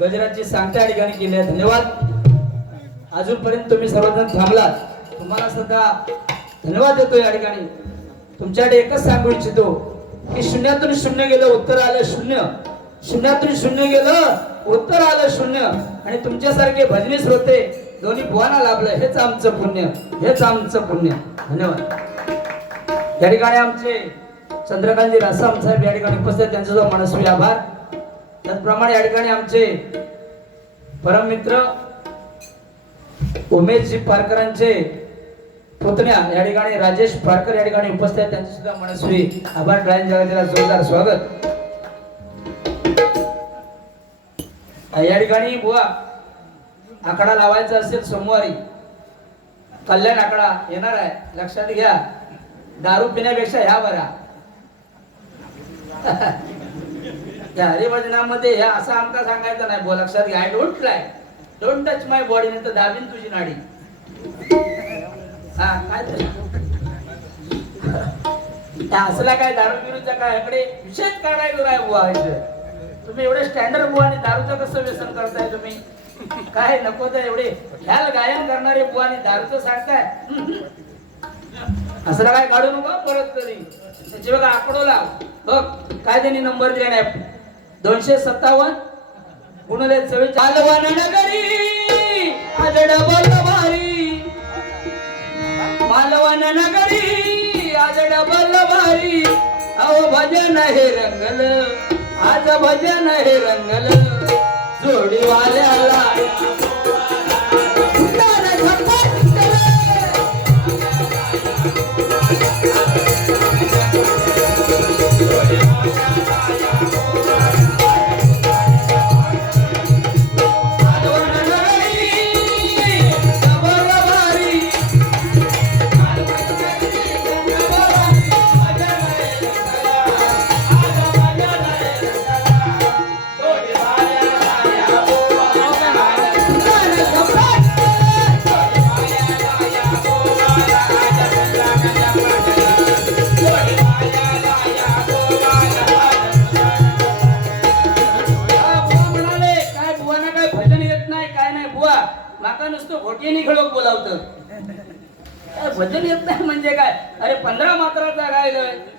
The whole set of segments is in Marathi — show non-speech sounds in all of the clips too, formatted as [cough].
गजराची सांगता या ठिकाणी केली आहे धन्यवाद. अजूनपर्यंत तुम्ही सर्वजण थांबलात. तुम्हाला सुद्धा धन्यवाद देतो या ठिकाणी. तुमच्याकडे एकच सांगू इच्छितो की शून्यातून शून्य गेलं उत्तर आलं शून्य. शून्यातून शून्य गेलं उत्तर आलं शून्य. आणि तुमच्यासारखे भजनी श्रोते दोन्ही बुवाना लाभलं. हेच आमचं पुण्य. हेच आमचं पुण्य. धन्यवाद. या ठिकाणी आमचे चंद्रकांतजी रासाम साहेब या ठिकाणी उपस्थित त्यांचा जो मनस्वी आभार. त्याचप्रमाणे या ठिकाणी आमचे परममित्र उमेशजी पारकरांचे पुतण्या या ठिकाणी राजेश पारकर या ठिकाणी उपस्थित आहेत. त्यांचे सुद्धा मनस्वी आभार. ड्रायन जगतीला जोरदार स्वागत. या ठिकाणी बुवा आकडा लावायचा असेल सोमवारी कल्याण आकडा येणार आहे. लक्षात घ्या दारू पिण्यापेक्षा ह्या बरा. [laughs] या हरिभजनामध्ये ह्या असं आमका सांगायचं नाही. बोल लक्षात घ्या. I don't try don't touch my body नाही तर दाबीन तुझी नाडी. हा काय असला काय दारू बिरूचा काय? इकडे विशेष काय नाही बुवा तुम्ही एवढे स्टँडर्ड बुवा आणि दारूचं कसं व्यसन करताय तुम्ही? काय नको तर एवढे ख्याल गायन करणारे बुवा आणि दारूचं सांगताय. असला काय काढू नको परत कधी. त्याची बघा आकडो लाव. बघ काय त्यांनी नंबर दिला नाही दोनशे सत्तावन्न? गुणले चव्वेचाळीस मालवण नगरी आज बलभारी मालवण नगरी आज बलभारी अहो भजन हे रंगल आज भजन हे रंगल. जोडीवाल्याला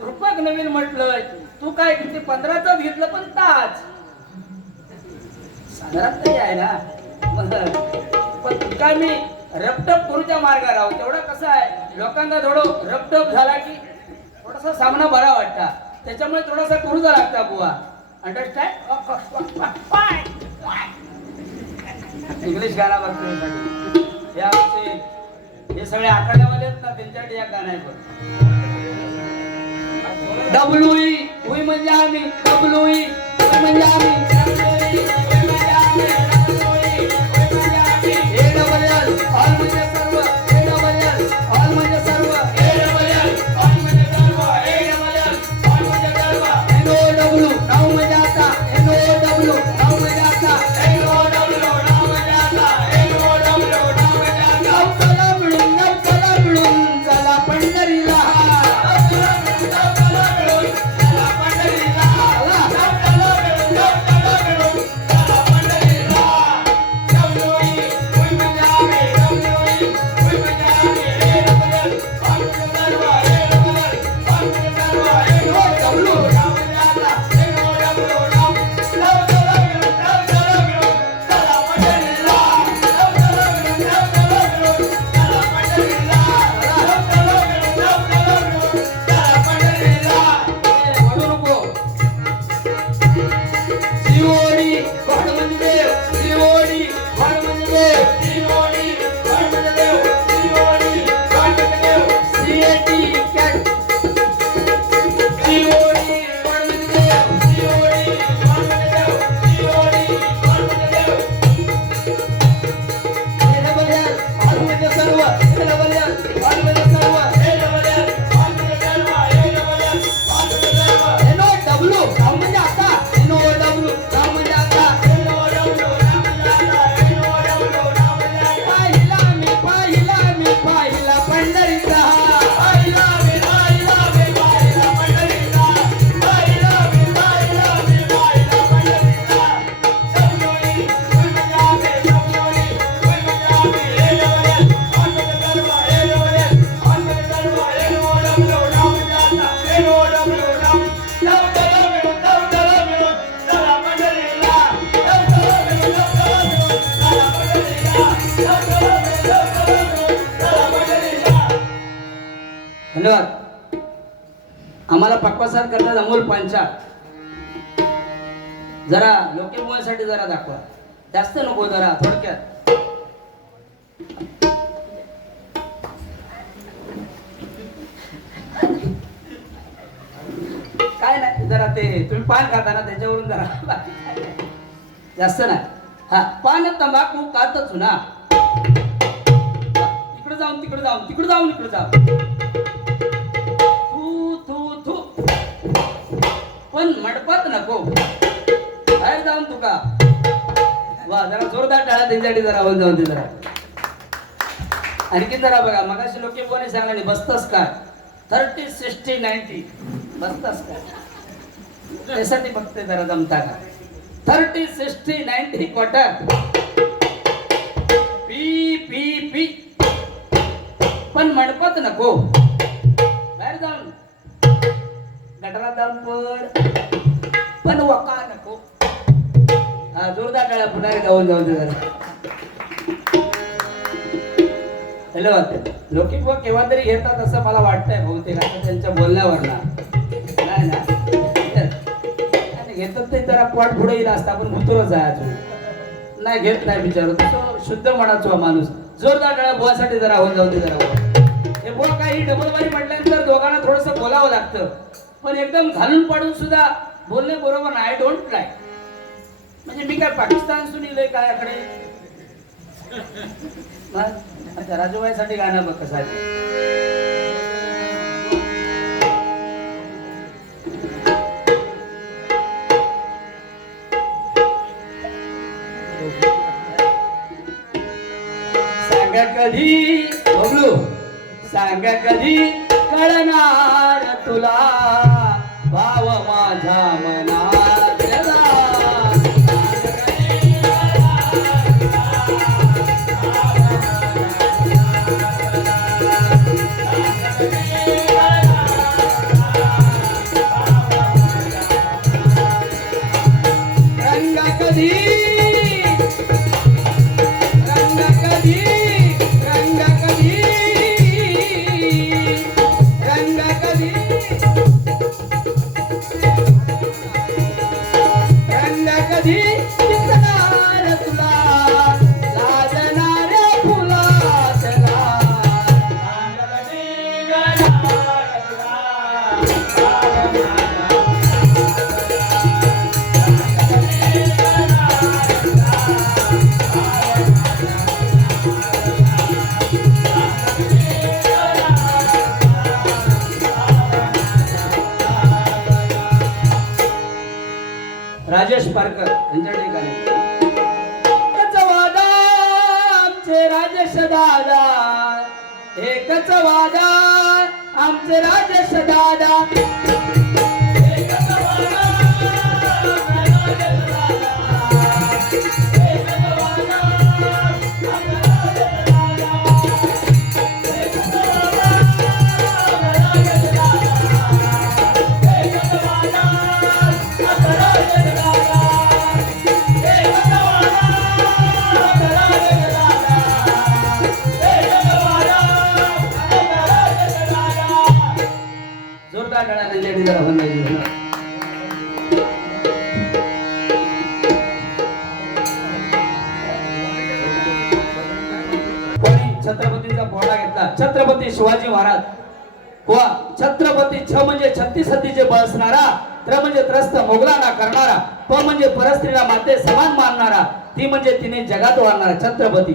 रूपक नवीन म्हटलंय तू काय किती पंधराच घेतलं पण ताच साधारण तरी आहे ना. पण काय मी रपटप करूच्या मार्गावर आहोत. तेवढं कसं आहे लोकांना थोडं रपटप झाला की थोडासा सामना बरा वाटता. त्याच्यामुळे थोडासा करूचा लागता बुवा. Understand English oh, oh, oh, गाणं बघतो हे आमचे हे सगळे आखाड्यावाले आहेत ना त्यांच्यासाठी या गाण्यावर डब्लूई हुई म्हणजे आम्ही डब्लूई म्हणजे आम्ही. धन्यवाद. आम्हाला पक्वासार करण्यात अमोल पांचा. जरा लोकमुळासाठी जरा दाखवा. जास्त नको जरा थोडक्यात. काय नाही जरा ते तुम्ही पान खाता ना त्याच्यावरून जरा [laughs] जास्त नाही. हा पान तंबाखू कात चुना इकडे जाऊन तिकडे जाऊन तिकडे जाऊन इकडे जाऊन. थू थू थू. पण मडपत नको. बाहेर जाऊन तुका वा जरा जोरदार टाळा त्यांच्यासाठी जरा आवाज जाऊन दे जरा. आणखी जरा बघा मगाशी लोक कोणी सांगले बसतस काय थर्टी सिक्स्टी नाईन्टी बसतस काय त्यासाठी बघते जरा जमता का? Thirty sixty ninety quarter P P P. पण मंडपात नको. बाहेर जाऊन. गटरात जाऊन पड पण वका नको. हा जोरदार टाळ्या पुन्हा जाऊन जाऊन दे जरा हॅलो लोकिक व केव्हा तरी घेतात असं मला वाटतंय बहुतेक. आता त्यांच्या बोलण्यावर ना नाही ना घेतात नाही जरा पोट पुढे येईल असता. आपण भुतुरच आहे अजून. नाही घेत नाही बिचारू. तो शुद्ध मनाचा माणूस. जोरदार टाळ्या बुवासाठी जरा होऊन जाऊ दे जरा बुवा. काही डबलवारी म्हटल्यानंतर दोघांना थोडस बोलावं लागतं. पण एकदम घालून पाडून सुद्धा बोलणे बरोबर नाही. आय डोंट ट्राय म्हणजे मी काय पाकिस्तान सुनीलय काय आकडे राजूबाईसाठी गाणं बघ कसं सांगा कधी? बबलू. सांग कधी कळणार तुला? भाव माझा मना आमचे राजेश छत्रपतीचा पोळा घेतला? छत्रपती शिवाजी महाराज. वा छत्रपती छ म्हणजे छत्तीस हत्तीचे बसणारा त्र म्हणजे त्रस्त मोगलांना करणारा प म्हणजे परस्त्रीला माते समान मानणारा ती म्हणजे तिने जगात वाढणारा छत्रपती.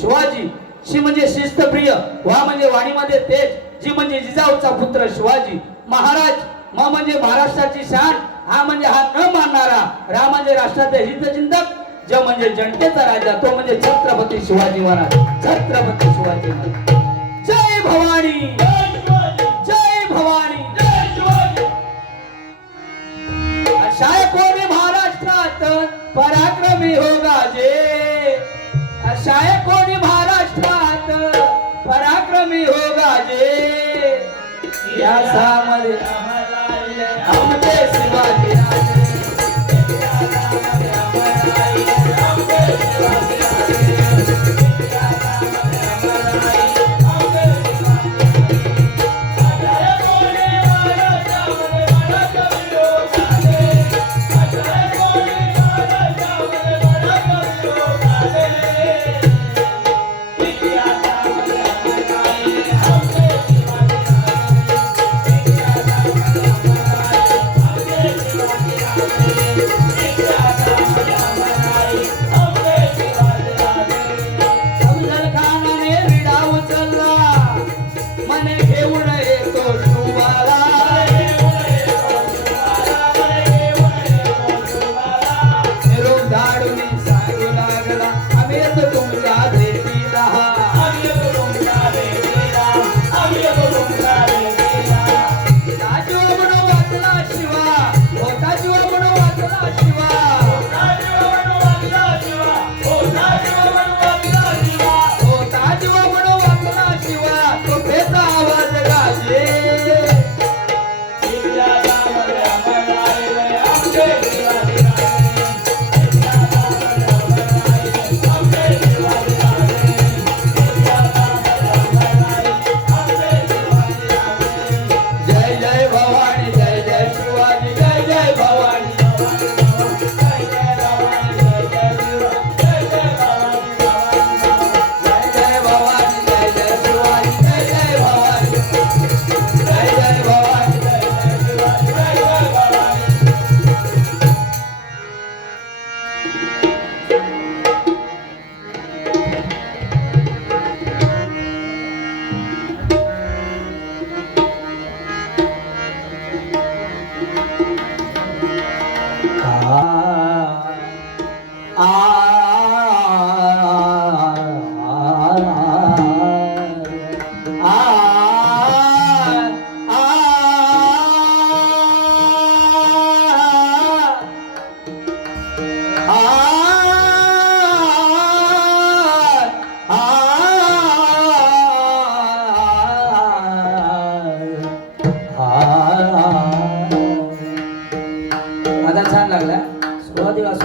शिवाजी शी म्हणजे शिस्तप्रिय वा म्हणजे वाणीमध्ये तेज जी म्हणजे जिजाऊचा पुत्र शिवाजी. महाराज म म्हणजे महाराष्ट्राची शान हा म्हणजे हा न मानणारा रा म्हणजे राष्ट्राचे हितचिंतक ज म्हणजे जनतेचा राजा तो म्हणजे छत्रपती शिवाजी महाराज छत्रपती शिवाजी महाराज. जय भवानी! जय भवानी! अशाय कोणी महाराष्ट्रात? पराक्रमी हो गाजे अशाय कोणी महाराष्ट्रात? पराक्रमी हो गाजे या सामध्ये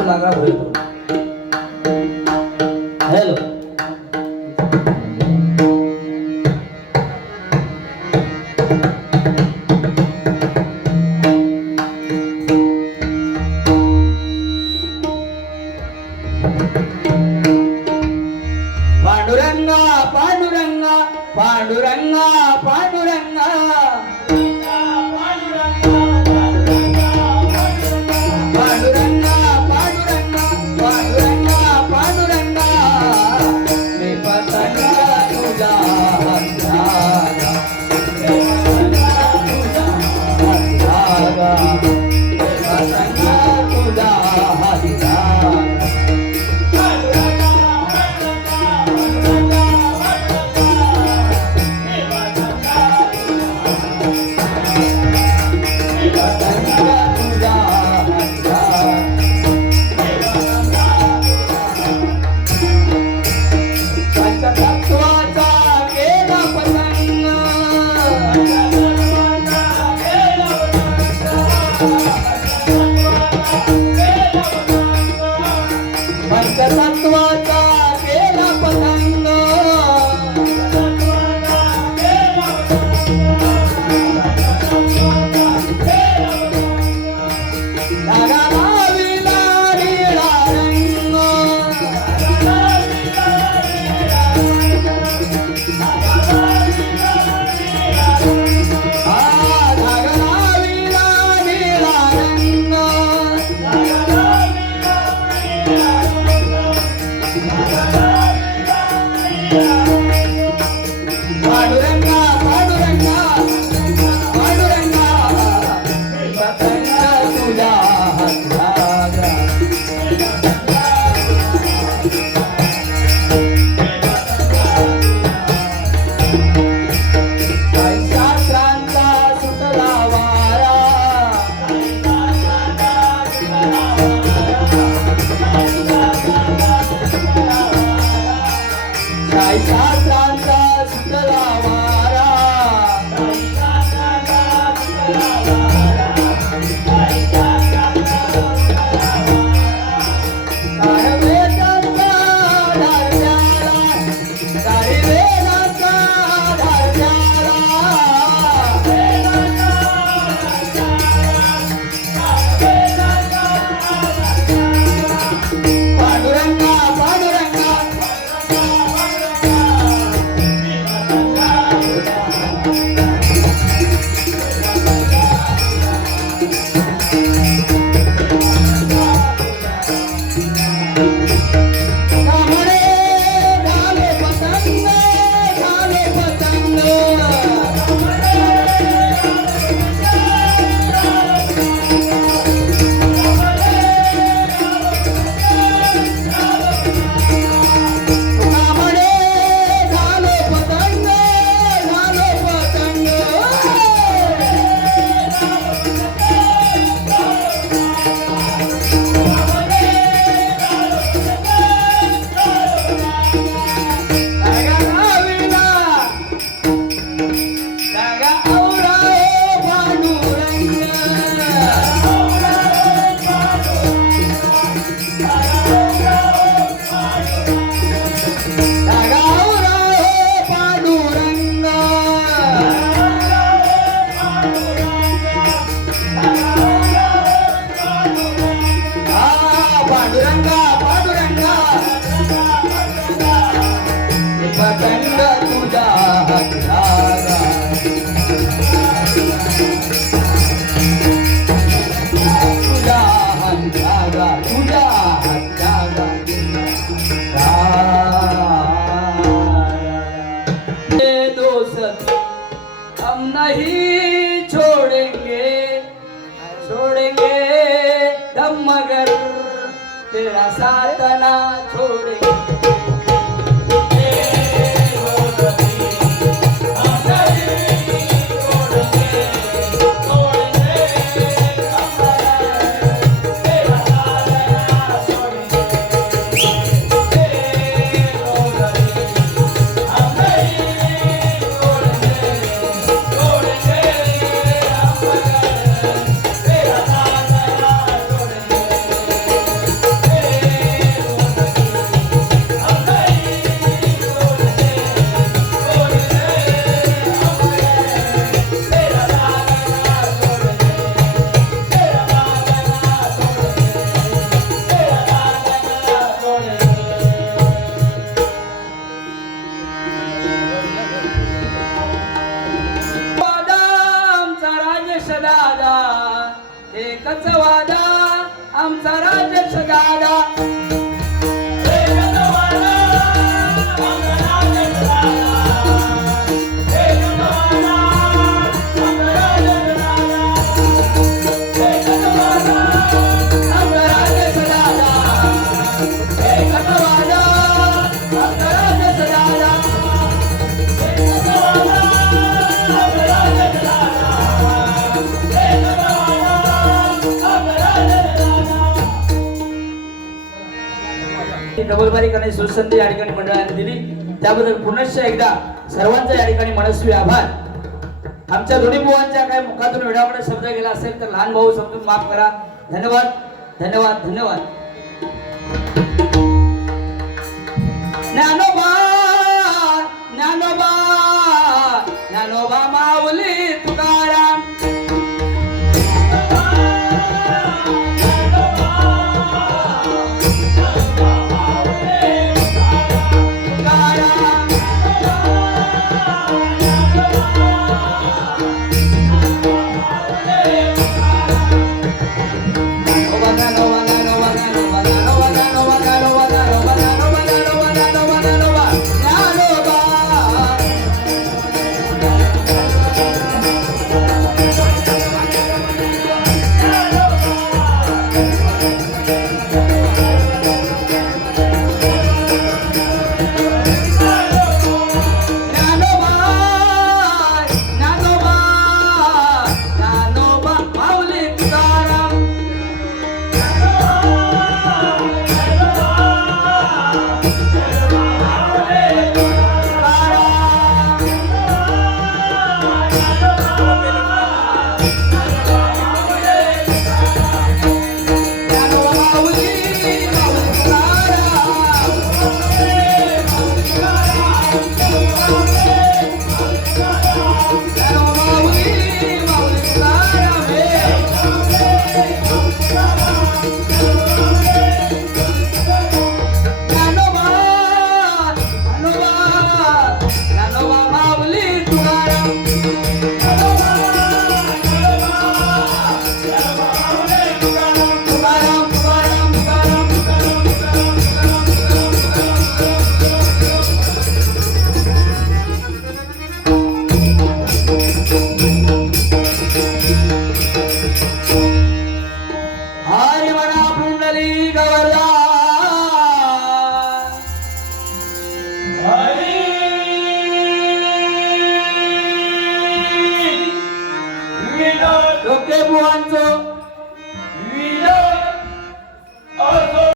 Là ra. Double बारी करण्याची सुसंधी या ठिकाणी मंडळाने दिली. त्याबद्दल पुनश्च एकदा सर्वांचा या ठिकाणी मनस्वी आभार. आमच्या दोन्ही बुवांच्या काही मुखातून वेळामध्ये शब्द गेला असेल तर लहान भाऊ समजून माफ करा. धन्यवाद धन्यवाद धन्यवाद. ज्ञानोबा